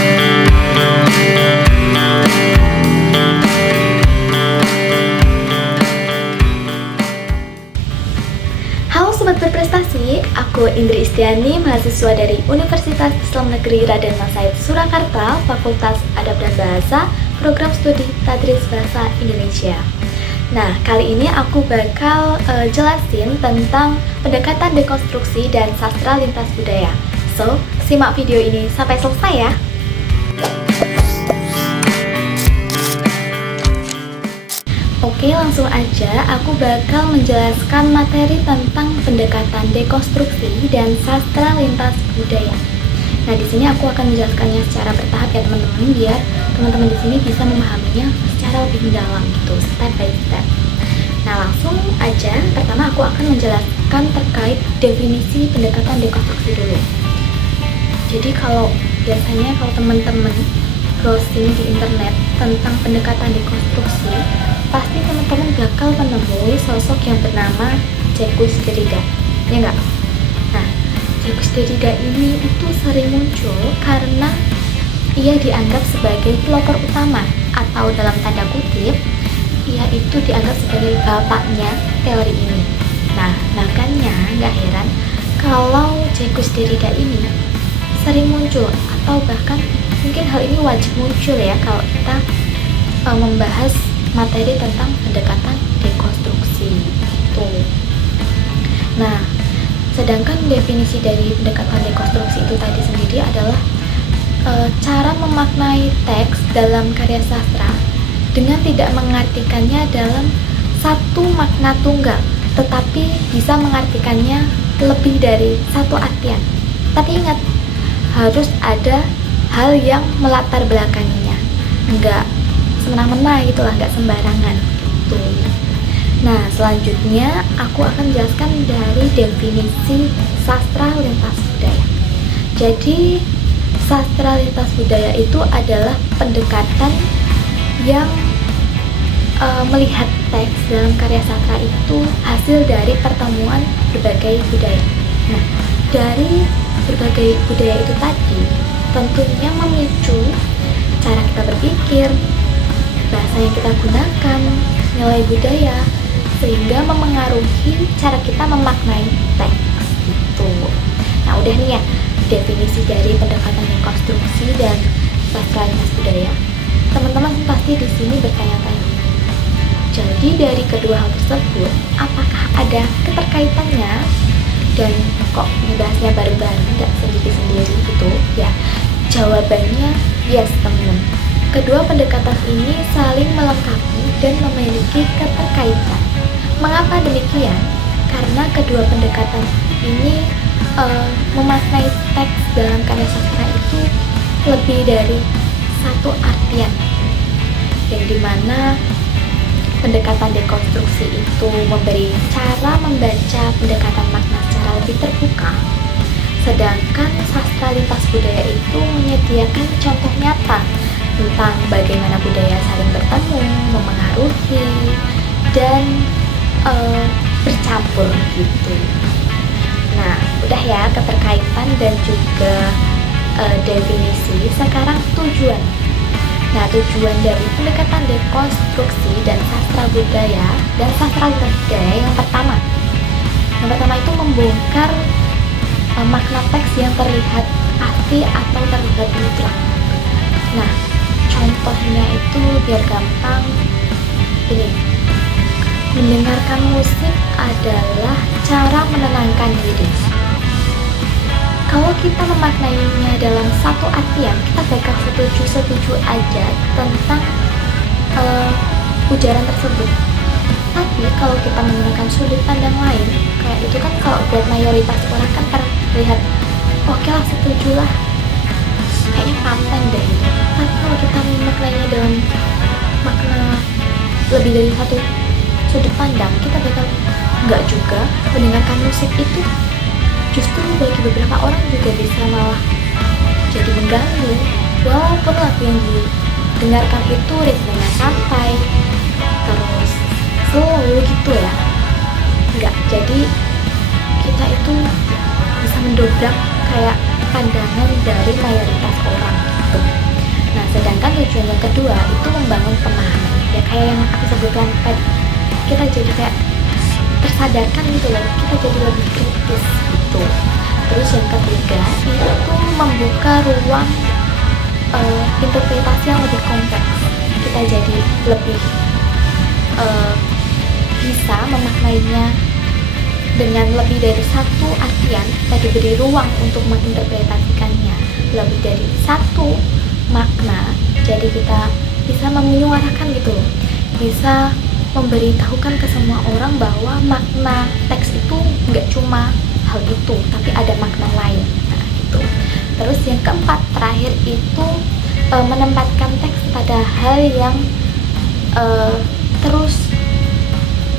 Halo Sobat Berprestasi, aku Indri Istiani, mahasiswa dari Universitas Islam Negeri Raden Masaid Surakarta, Fakultas Adab dan Bahasa, Program Studi Tadris Bahasa Indonesia. Nah, kali ini aku bakal jelasin tentang pendekatan dekonstruksi dan sastra lintas budaya. So, simak video ini sampai selesai ya. Oke, langsung aja aku bakal menjelaskan materi tentang pendekatan dekonstruksi dan sastra lintas budaya. Nah, di sini aku akan menjelaskannya secara bertahap ya teman-teman, biar teman-teman di sini bisa memahaminya secara lebih mendalam gitu, step by step. Nah, langsung aja, pertama aku akan menjelaskan terkait definisi pendekatan dekonstruksi dulu. Jadi biasanya kalau teman-teman browsing di internet tentang pendekatan dekonstruksi, pasti teman-teman bakal menemui sosok yang bernama Jacques Derrida, ya nggak? Nah, Jacques Derrida ini itu sering muncul karena ia dianggap sebagai pelopor utama, atau dalam tanda kutip, ia itu dianggap sebagai bapaknya teori ini. Nah, makanya nggak heran kalau Jacques Derrida ini sering muncul, atau bahkan mungkin hal ini wajib muncul ya kalau kita membahas materi tentang pendekatan dekonstruksi itu. Nah, sedangkan definisi dari pendekatan dekonstruksi itu tadi sendiri adalah cara memaknai teks dalam karya sastra dengan tidak mengartikannya dalam satu makna tunggal, tetapi bisa mengartikannya lebih dari satu artian. Tapi ingat, harus ada hal yang melatar belakanginya, enggak semena-mena gitu lah, nggak sembarangan gitu. Nah, selanjutnya aku akan jelaskan dari definisi sastra lintas budaya. Jadi, sastra lintas budaya itu adalah pendekatan yang melihat teks dalam karya sastra itu hasil dari pertemuan berbagai budaya. Nah, dari berbagai budaya itu tadi tentunya memicu cara kita berpikir, bahasa yang kita gunakan, nilai budaya, sehingga memengaruhi cara kita memaknai teks gitu. Nah, udah nih ya definisi dari pendekatan dekonstruksi dan sastra lintas budaya. Teman-teman pasti di sini bertanya-tanya, jadi dari kedua hal tersebut apakah ada keterkaitannya dan kok dibahasnya bareng-bareng, nggak sendiri-sendiri gitu ya? Jawabannya yes teman-teman. Kedua pendekatan ini saling melengkapi dan memiliki keterkaitan. Mengapa demikian? Karena kedua pendekatan ini memaknai teks dalam karya sastra itu lebih dari satu artian, yang dimana pendekatan dekonstruksi itu memberi cara membaca pendekatan makna secara lebih terbuka, sedangkan sastra lintas budaya itu menyediakan contoh nyata tentang bagaimana budaya saling bertemu, memengaruhi, dan bercampur gitu. Nah, udah ya keterkaitan dan juga definisi. Sekarang tujuan. Nah, tujuan dari pendekatan dekonstruksi dan sastra budaya dan sastra lintas budaya yang pertama itu membongkar makna teks yang terlihat pasti atau terlihat mutlak. Nah, contohnya itu biar gampang, ini mendengarkan musik adalah cara menenangkan diri. Kalau kita memaknainya dalam satu artian, kita bakal setuju aja tentang ujaran tersebut. Tapi kalau kita menggunakan sudut pandang lain, kayak itu kan kalau buat mayoritas orang kan terlihat oke lah, setuju lah, kayaknya paten deh gitu. Tapi kalau kita memaknainya dalam makna lebih dari satu sudut pandang, kita bakal enggak juga. Mendengarkan musik itu justru bagi beberapa orang juga bisa malah jadi mengganggu, walaupun lagu yang didengarkan itu ritmenya santai, terus slow gitu ya. Enggak, jadi kita itu bisa mendobrak kayak pandangan dari mayoritas orang. gitu. Nah, sedangkan tujuan yang kedua itu membangun pemahaman. Ya kayak yang aku sebutkan tadi, kita jadi kayak tersadarkan gitu loh, kita jadi lebih kritis gitu. Terus yang ketiga itu membuka ruang interpretasi yang lebih kompleks. Kita jadi lebih bisa memaknainya dengan lebih dari satu artian. Kita diberi ruang untuk menginterpretasikannya lebih dari satu makna, jadi kita bisa menyuarakan gitu loh, bisa memberitahukan ke semua orang bahwa makna teks itu nggak cuma hal itu, tapi ada makna lain. Nah gitu. Terus yang keempat terakhir itu menempatkan teks pada hal yang terus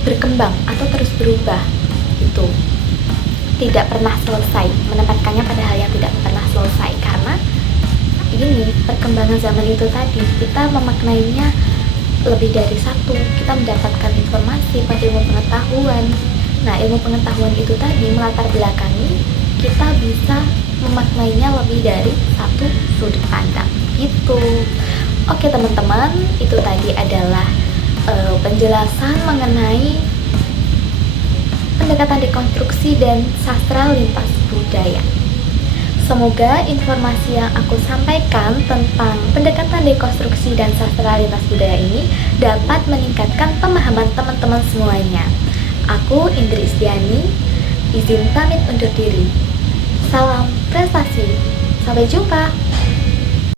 berkembang atau terus berubah gitu, tidak pernah selesai, menempatkannya pada hal yang tidak pernah selesai. Karena ini perkembangan zaman itu tadi, kita memaknainya lebih dari satu, kita mendapatkan informasi pada ilmu pengetahuan. Nah, ilmu pengetahuan itu tadi melatar belakangi kita bisa memaknainya lebih dari satu sudut pandang gitu. Oke teman-teman, itu tadi adalah penjelasan mengenai pendekatan dekonstruksi dan sastra lintas budaya. Semoga informasi yang aku sampaikan tentang pendekatan dekonstruksi dan sastra lintas budaya ini dapat meningkatkan pemahaman teman-teman semuanya. Aku Indri Istiani, izin pamit undur diri. Salam prestasi, sampai jumpa.